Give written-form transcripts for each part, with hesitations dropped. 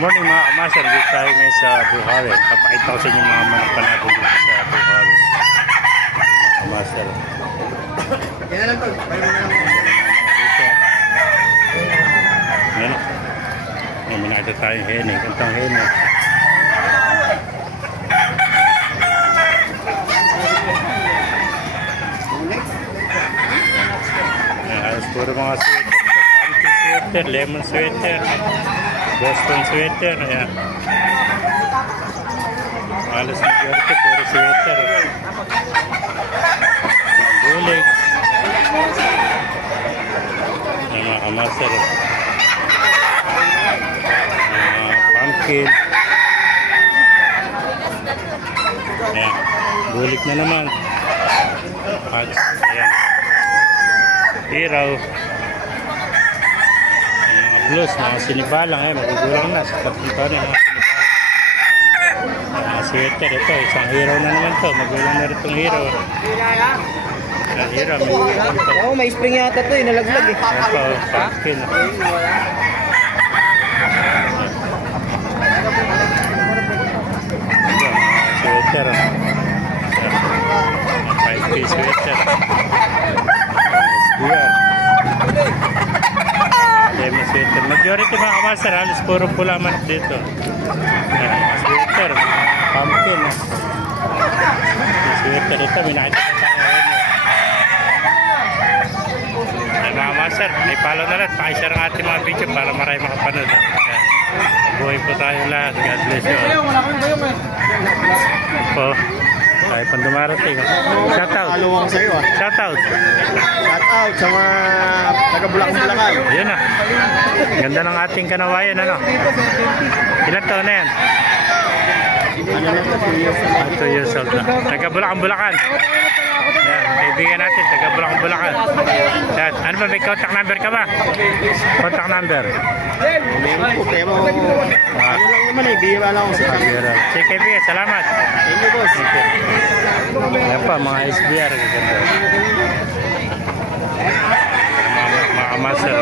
Morning mga kamaster, dito tayo ngayon sa Buhawi. Papakita ko sa inyo mga manok pa natin dito sa Buhawi. Mga kamaster. Yan lang po. Dito. Yan. May minakita tayong hene. Kantang hene. Ayos puro mga sweater. Pumpkin sweater, lemon sweater, Boston sweater. Ayan. Halos majority puro sweater. Bulig. Mga kamaster. Pumpkin. Ayan. Bulig na naman. Ayan. Hiraw. Mga blues, mga sinibalang. Magugulang na. Sa tatlong taon na mga sinibalang. Mga sweater. Ito, isang hiraw na naman to. Magulang na rin itong hiraw. Hiraw. Oo, may spring yata to. Nalaglag eh. Ito, pumpkin. Sweater. 5-piece sweater. Lemon sweater. Majority mga kamaster, halos puro pula manok dito. Sweater, pumpkin. Sweater ito, may nakita pa tayo. Mga kamaster, may follow na lang. Pakishare ang ating mga video para marami makapanood. Buhay po tayo lahat. God bless you all. Po. Tayo pang dumarating. Shout out. Aluwang sa'yo ah. Shout out. Shout out sa mga taga-Bulacan. Ayun na. Ganda ng ating kanawayan, ano? Ilan taon na yan? 2 years old na. Taga-Bulacan. Yan, kaibigan natin, taga-Bulacan. Yan. Ano ba, may contact number ka ba? Contact number. Pero ano lang naman eh, bihira lang ako sa camera. Sige kaibigan, salamat. Thank you boss. Yan pa, mga SBR. Ganda. Mga master.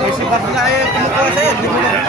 Kasi pag kumukuha sa'yo, di mo na